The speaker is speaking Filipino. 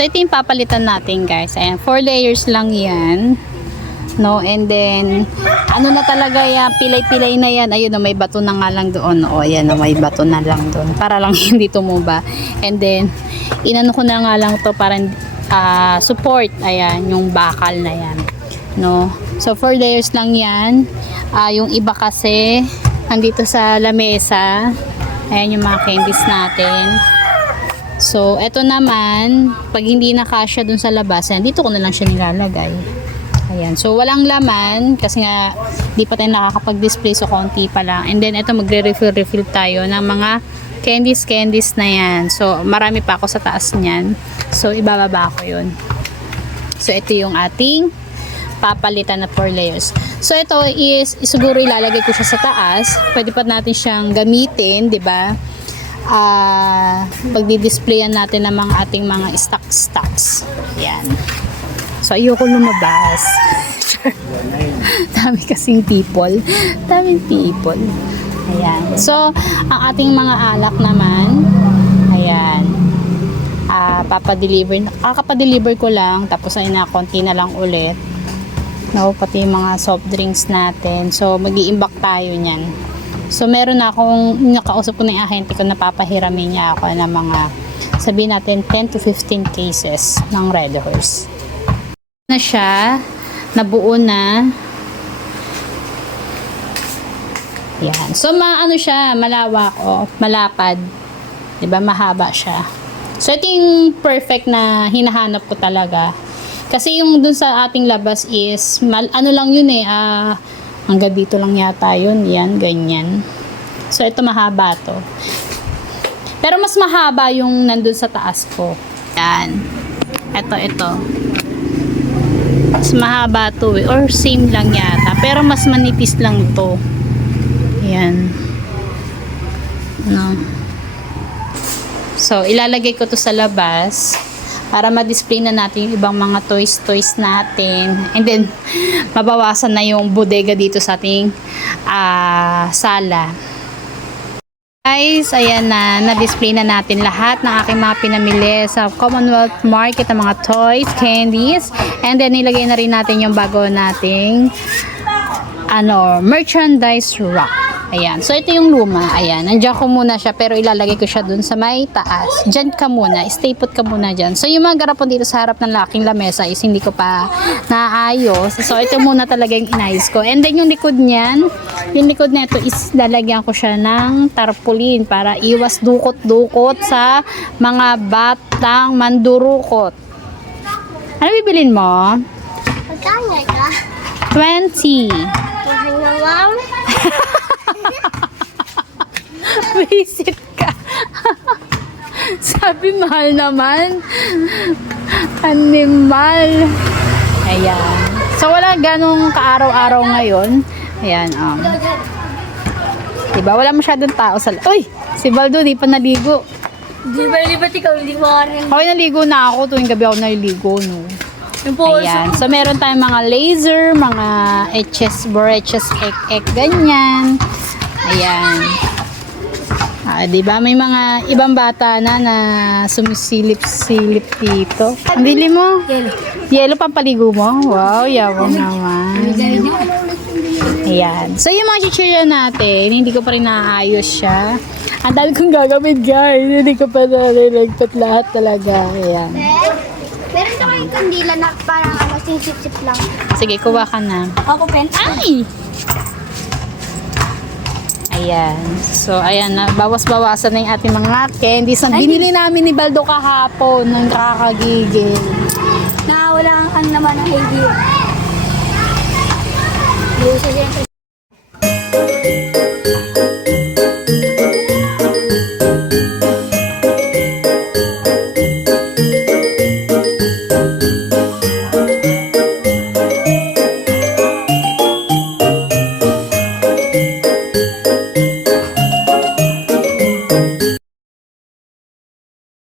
So, ito yung papalitan natin, guys. Ayan, 4 layers lang yan. No, and then, ano na talaga yan, pilay-pilay na yan. Ayun, may bato na nga lang doon. O, ayan, may bato na lang doon. Para lang hindi tumuba. And then, inano ko na nga lang to para support. Ayan, yung bakal na yan. No, so 4 layers lang yan. Yung iba kasi, nandito sa lamesa. Ayan yung mga candies natin. So, eto naman, pag hindi na kasya dun sa labas, ayan, dito ko na lang siya nilalagay. Ayan. So, walang laman kasi nga di pa tayo nakakapag-display, so konti pa lang. And then, ito magre-refill tayo ng mga candies na yan. So, marami pa ako sa taas niyan. So, ibababa ko yun. So, ito yung ating papalitan na 4 layers. So, ito is siguro ilalagay ko siya sa taas. Pwede pa natin siyang gamitin, di ba? Pagdi-displayan natin ng mga ating mga stocks. Yan. So, ayoko lumabas. Dami kasing people. Daming people. Ayan. So, ang ating mga alak naman, ayan. Kakapadeliver ko lang, tapos ay na konti na lang ulit. No, pati yung mga soft drinks natin. So, mag-i-imbak tayo niyan. So, meron na akong, nakausap ko na yung ahente ko, napapahiramin niya ako ng mga, sabihin natin, 10 to 15 cases ng Red Horse. Na siya, nabuo na. Yan. So, maano siya, malawak o malapad. 'Di ba? Mahaba siya. So, ito yung perfect na hinahanap ko talaga. Kasi yung dun sa ating labas is, ano lang yun eh, hanggang dito lang yata yun. Yan, ganyan. So, ito mahaba to. Pero mas mahaba yung nandun sa taas ko. Yan. Ito. Mas mahaba to eh. Or same lang yata. Pero mas manipis lang to. Yan. No. So, ilalagay ko to sa labas para ma-display na natin yung ibang mga toys natin. And then, mabawasan na yung bodega dito sa ating sala. Guys, ayan na-display na natin lahat ng aking mga pinamili sa Commonwealth Market, ang mga toys, candies. And then, nilagay na rin natin yung bago nating merchandise rack. Ayan. So, ito yung luma. Ayan. Nandiyan ko muna siya, pero ilalagay ko siya dun sa may taas. Diyan ka muna. Stay put ka muna dyan. So, yung mga garapon dito sa harap ng laking lamesa is hindi ko pa naayos. So, ito muna talaga yung inayos ko. And then, yung likod niyan, yung likod na ito is lalagyan ko siya ng tarpaulin para iwas dukot-dukot sa mga batang mandurukot. Ano bibilin mo? Magkano ka? 20. Mahal Visit ka. Sabi mahal naman. Animal. Ayan. So wala ganong kaaraw-araw ngayon. Ayan. Diba? Wala masyadong tao sa... Uy! Si Baldo di pa naligo. Di ba ikaw? Hindi mo rin. Okay, naligo na ako. Tuwing gabi ako naligo, no? Ayan. So, meron tayong mga laser, mga breches, ganyan. Ayan. Diba? May mga ibang bata na sumisilip-silip dito. Ang bili mo? Yellow. Yellow pampaligo mo? Wow, yawang naman. Ayan. So, yung mga chichirya natin, hindi ko pa rin naayos siya. Ang dami kong gagamit, guys. Hindi ko pa nalilagpat lahat talaga. Ayan. Meron ka kayong kandila na parang sisip-sip lang. Sige, kuha ka na. Ako, pen. Ay! Ayan. So, ayan na. Bawas-bawasan na yung ating mga candies na binili namin ni Baldo kahapon. Nang kakagigil. Wala ang naman ng idea.